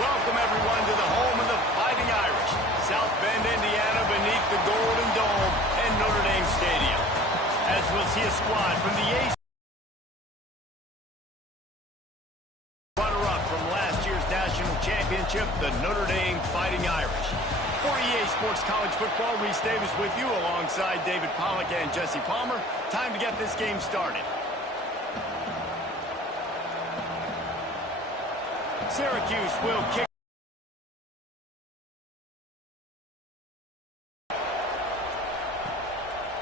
Welcome, everyone, to the home of the Fighting Irish, South Bend, Indiana, beneath the Golden Dome and Notre Dame Stadium. As we'll see a squad from the AC runner-up from last year's national championship, the Notre Dame Fighting Irish. For EA Sports College Football, Reese Davis with you alongside David Pollack and Jesse Palmer. Time to get this game started. Syracuse will kick.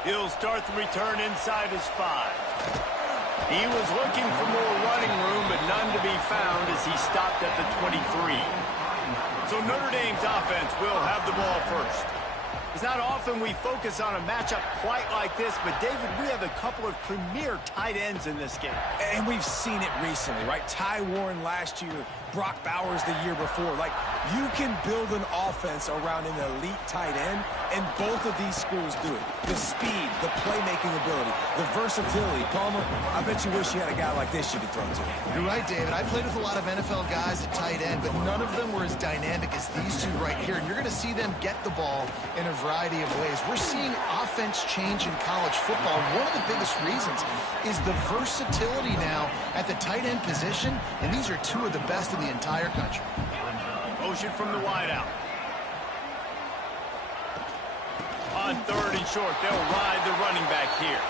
He'll start the return inside his 5. He was looking for more running room, but none to be found as he stopped at the 23. So Notre Dame's offense will have the ball first. It's not often we focus on a matchup quite like this, but David, we have a couple of premier tight ends in this game. And we've seen it recently, right? Ty Warren last year, Brock Bowers the year before. Like, you can build an offense around an elite tight end, and both of these schools do it. The speed, the playmaking ability, the versatility. Palmer, I bet you wish you had a guy like this you could throw to. You're right, David. I played with a lot of NFL guys at tight end, but none of them were as dynamic as these two right here. And you're going to see them get the ball in a variety of ways. We're seeing offense change in college football. One of the biggest reasons is the versatility now at the tight end position, and these are two of the best in the entire country. Motion from the wideout. On 3rd and short, they'll ride the running back here.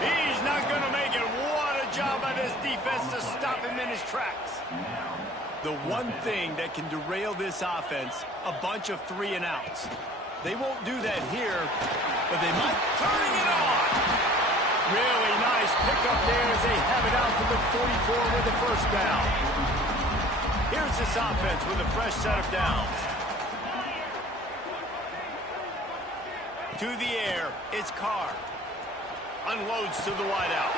He's not going to make it. What a job by this defense to stop him in his tracks. The one thing that can derail this offense, a bunch of 3-and-outs. They won't do that here, but they might. Turning it on. Really nice pickup there as they have it out to the 44 with the first down. Here's this offense with a fresh set of downs. To the air, it's Carr. Unloads to the wideout.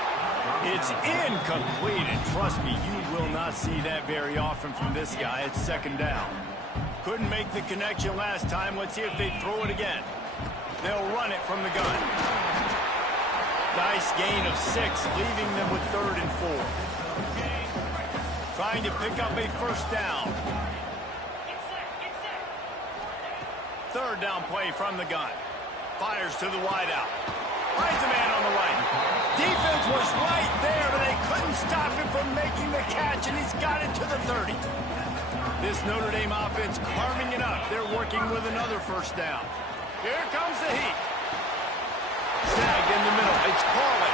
It's incomplete, and trust me, you will not see that very often from this guy. It's 2nd down. Couldn't make the connection last time. Let's see if they throw it again. They'll run it from the gun. Nice gain of 6, leaving them with 3rd and 4. Trying to pick up a first down. 3rd down play from the gun. Fires to the wideout. Finds a man on the right. Defense was right there, but they couldn't stop him from making the catch, and he's got it to the 30. This Notre Dame offense carving it up. They're working with another first down. Here comes the heat. Snagged in the middle. It's Pauly.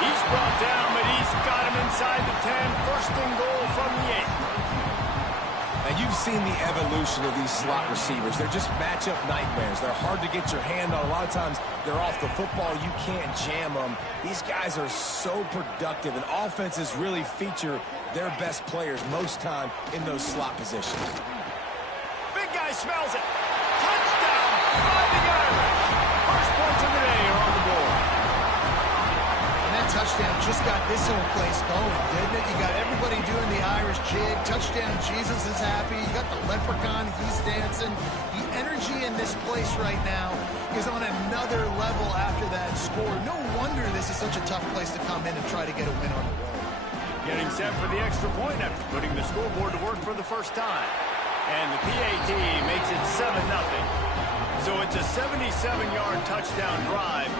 He's brought down, but he's got him inside the 10. 1st and goal from the 8. And you've seen the evolution of these slot receivers. They're just matchup nightmares. They're hard to get your hand on. A lot of times, they're off the football. You can't jam them. These guys are so productive, and offenses really feature their best players most time in those slot positions. Big guy smells it. Touchdown, Fighting Irish. First points of the day are on the board. And that touchdown just got this whole place going, didn't it? You got everybody doing the Irish jig. Touchdown, Jesus is happy. You got the leprechaun, he's dancing. The energy in this place right now is on another level after that score. No wonder this is such a tough place to come in and try to get a win on the road. Getting set for the extra point after putting the scoreboard to work for the first time. And the PAT makes it 7-0. So it's a 77-yard touchdown drive.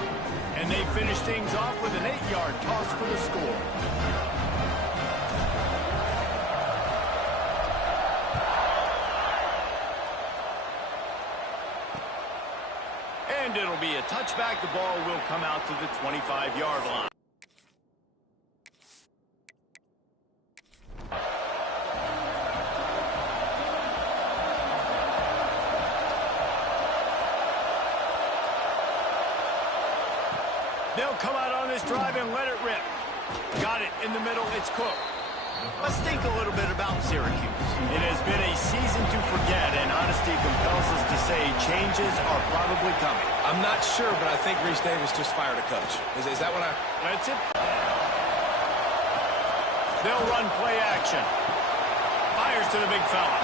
And they finish things off with an 8-yard toss for the score. And it'll be a touchback. The ball will come out to the 25-yard line. They'll come out on this drive and let it rip. Got it in the middle. It's Cook. Let's think a little bit about Syracuse. It has been a season to forget, and honesty compels us to say changes are probably coming. I'm not sure, but I think Reese Davis just fired a coach. Is that what I... That's it. They'll run play action. Fires to the big fella.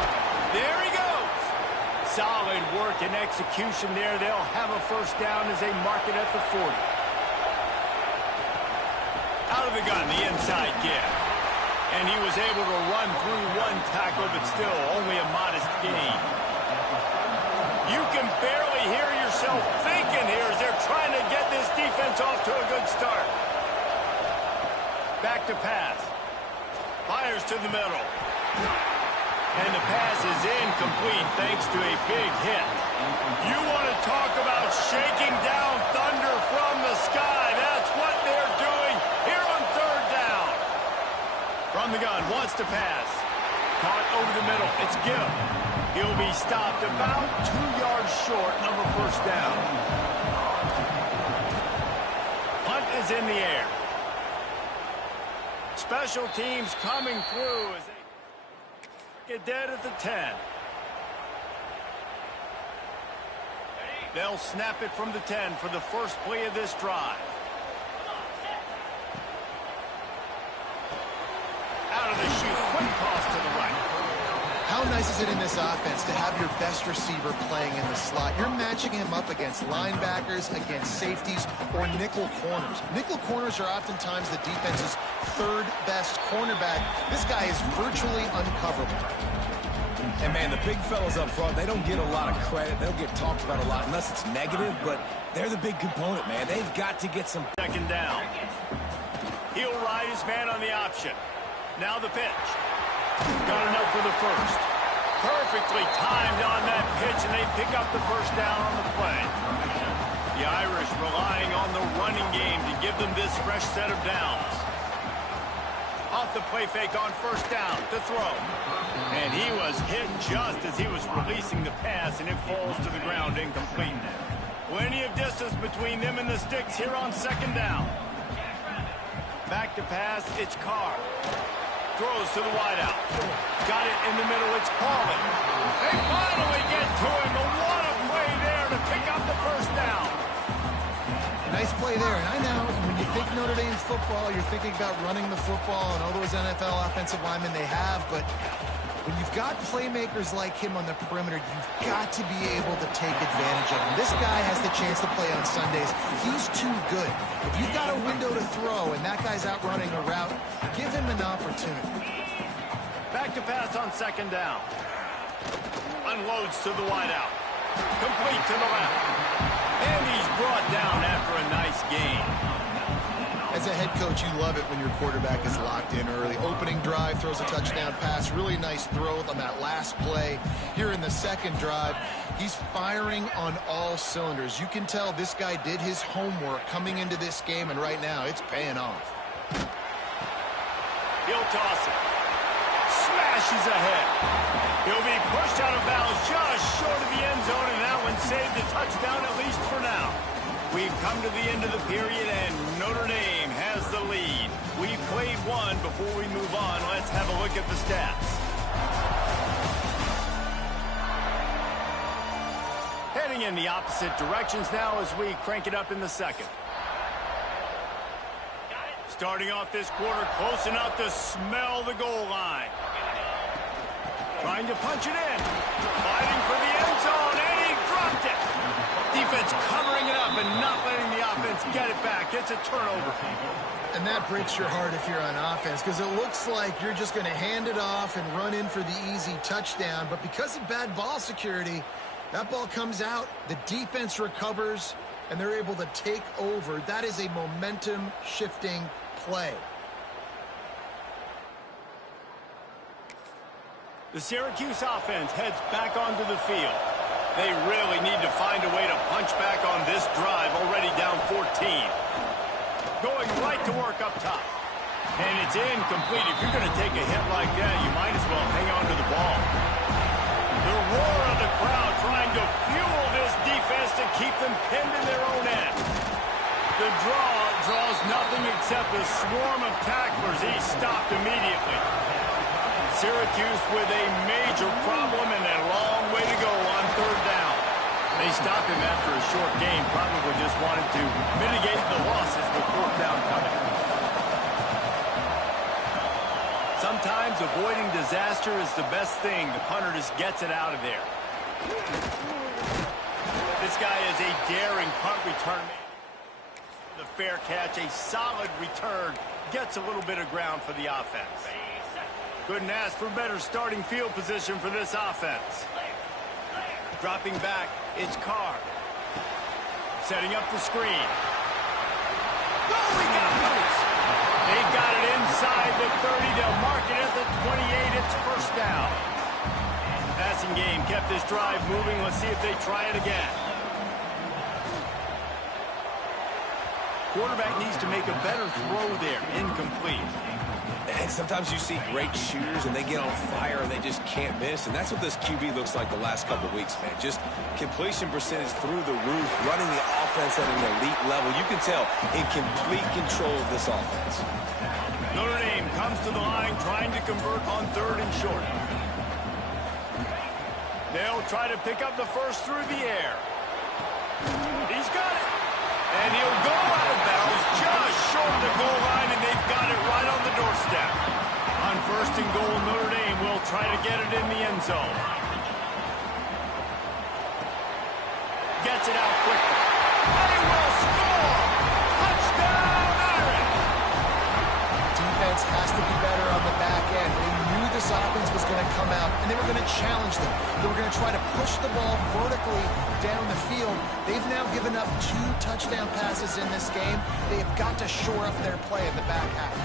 There he goes. Solid work and execution there. They'll have a first down as they mark it at the 40. Out of the gun, the inside give. And he was able to run through one tackle, but still only a modest gain. You can barely hear yourself thinking here as they're trying to get this defense off to a good start. Back to pass. Fires to the middle. And the pass is incomplete thanks to a big hit. You want to talk about shaking down thunder from the sky. That's what they're doing here on third down. From the gun, wants to pass. Caught over the middle. It's Gill. He'll be stopped about 2 yards short of a first down. Punt is in the air. Special teams coming through as they get dead at the 10. They'll snap it from the 10 for the first play of this drive. Out of the chute, quick toss to the right. How nice is it in this offense to have your best receiver playing in the slot? You're matching him up against linebackers, against safeties, or nickel corners. Nickel corners are oftentimes the defense's third best cornerback. This guy is virtually uncoverable. And, man, the big fellas up front, they don't get a lot of credit. They'll get talked about a lot unless it's negative, but they're the big component, man. They've got to get some. Second down. He'll ride his man on the option. Now the pitch. Got enough for the first. Perfectly timed on that pitch, and they pick up the first down on the play. The Irish relying on the running game to give them this fresh set of downs. Off the play fake on first down to throw. And he was hit just as he was releasing the pass, and it falls to the ground incomplete. Plenty of distance between them and the sticks here on second down. Back to pass, it's Carr. Throws to the wideout. Got it in the middle, it's Pauly. They finally get to him, but what a play there to pick up the first down. Nice play there. And I know when you think Notre Dame football, you're thinking about running the football and all those NFL offensive linemen they have, but when you've got playmakers like him on the perimeter, you've got to be able to take advantage of him. This guy has the chance to play on Sundays. He's too good. If you've got a window to throw and that guy's out running a route, give him an opportunity. Back to pass on second down. Unloads to the wideout. Complete to the left. And he's brought down after a nice gain. As a head coach, you love it when your quarterback is locked in early. Opening drive, throws a touchdown pass. Really nice throw on that last play. Here in the second drive, he's firing on all cylinders. You can tell this guy did his homework coming into this game, and right now it's paying off. He'll toss it. Smashes ahead. He'll be pushed out of bounds just short of the end zone, and that one saved a touchdown at least for now. We've come to the end of the period, and Notre Dame has the lead. We've played one. Before we move on, let's have a look at the stats. Heading in the opposite directions now as we crank it up in the second. Starting off this quarter close enough to smell the goal line. Trying to punch it in. Fighting for the end zone, and he dropped it. Defense covering it up and not letting the offense get it back. It's a turnover. And that breaks your heart if you're on offense, because it looks like you're just going to hand it off and run in for the easy touchdown. But because of bad ball security, that ball comes out, the defense recovers, and they're able to take over. That is a momentum-shifting play. The Syracuse offense heads back onto the field. They really need to find a way to punch back on this drive, already down 14. Going right to work up top. And it's incomplete. If you're going to take a hit like that, you might as well hang on to the ball. The roar of the crowd trying to fuel this defense to keep them pinned in their own end. The draw draws nothing except a swarm of tacklers. He's stopped immediately. Syracuse with a major problem and a long way to go on third down. They stopped him after a short game, probably just wanted to mitigate the losses with fourth down coming. Sometimes avoiding disaster is the best thing. The punter just gets it out of there. This guy is a daring punt return. The fair catch, a solid return, gets a little bit of ground for the offense. Couldn't ask for better starting field position for this offense. Dropping back, it's Carr. Setting up the screen. Oh, he got loose. They've got it inside the 30. They'll mark it at the 28. It's first down. Passing game kept this drive moving. Let's see if they try it again. Quarterback needs to make a better throw there. Incomplete. And sometimes you see great shooters and they get on fire and they just can't miss. And that's what this QB looks like the last couple of weeks, man. Just completion percentage through the roof, running the offense at an elite level. You can tell in complete control of this offense. Notre Dame comes to the line trying to convert on 3rd and short. They'll try to pick up the first through the air. He's got it. And he'll go out of bounds just short of the goal line, and they've got it right on the doorstep. On 1st and goal, Notre Dame will try to get it in the end zone. Gets it out quickly. They will score! Touchdown, Irish! Defense has to be better on the back end. They knew this offense was going to come out, and they were going to challenge them. They were going to try to push the ball vertically down the field. They've now given up 2 touchdown passes in this game. They've got to shore up their play in the back half.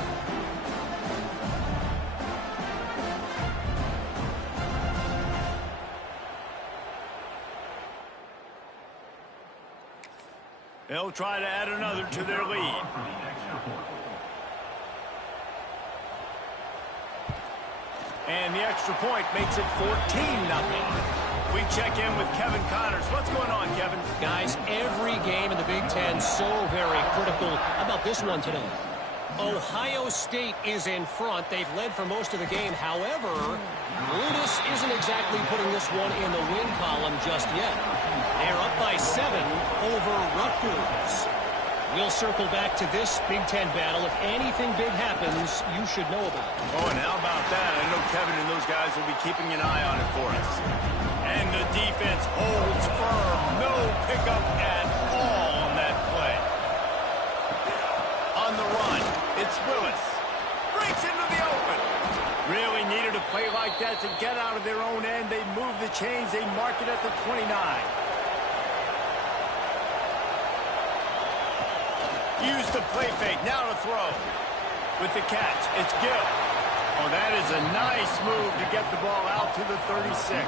They'll try to add another to their lead. And the extra point makes it 14-0. We check in with Kevin Connors. What's going on, Kevin? Guys, every game in the Big Ten so very critical. How about this one today? Ohio State is in front. They've led for most of the game. However, Brutus isn't exactly putting this one in the win column just yet. They're up by 7 over Rutgers. We'll circle back to this Big Ten battle. If anything big happens, you should know about it. Oh, and how about that? I know Kevin and those guys will be keeping an eye on it for us. And the defense holds firm. No pickup at all on that play. On the run, it's Willis. Breaks into the open. Really needed a play like that to get out of their own end. They move the chains. They mark it at the 29. Use the play fake. Now to throw. With the catch, it's Gill. Oh, that is a nice move to get the ball out to the 36.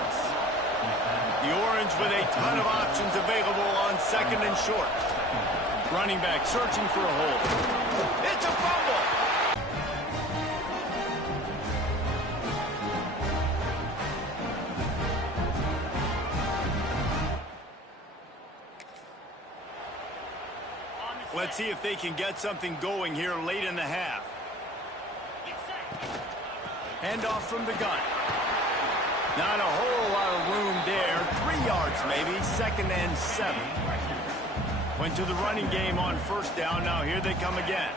The Orange with a ton of options available on 2nd and short. Running back searching for a hole. It's a fumble. Let's see if they can get something going here late in the half. Handoff from the gun. Not a whole lot of room there. 3 yards maybe. 2nd and 7. Went to the running game on 1st down. Now here they come again.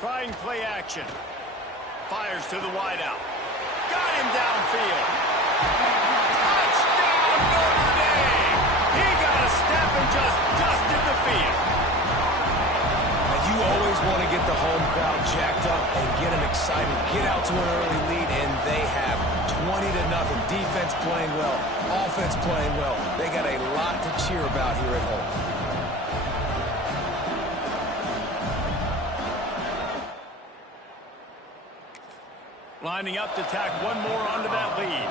Trying play action. Fires to the wideout. Got him downfield. Touchdown, Notre Dame! He got a step and just dusted the field. You always want to get the home crowd jacked up and get them excited. Get out to an early lead, and they have 20-0. Defense playing well, offense playing well. They got a lot to cheer about here at home. Lining up to tack one more onto that lead.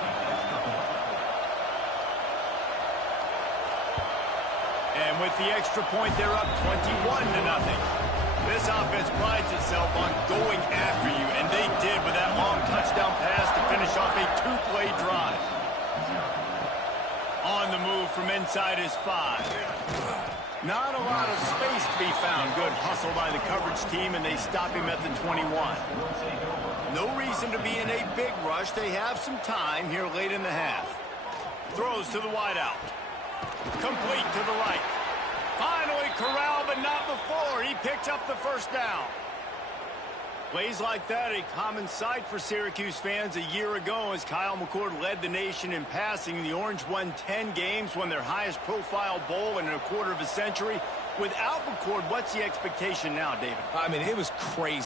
And with the extra point, they're up 21-0. This offense prides itself on going after you, and they did with that long touchdown pass to finish off a 2-play drive. On the move from inside his 5. Not a lot of space to be found. Good hustle by the coverage team, and they stop him at the 21. No reason to be in a big rush. They have some time here late in the half. Throws to the wideout. Complete to the right. Finally corralled, but not before. He picked up the first down. Plays like that, a common sight for Syracuse fans. A year ago, as Kyle McCord led the nation in passing, the Orange won 10 games, won their highest profile bowl in a quarter of a century. Without McCord, what's the expectation now, David? I mean, it was crazy.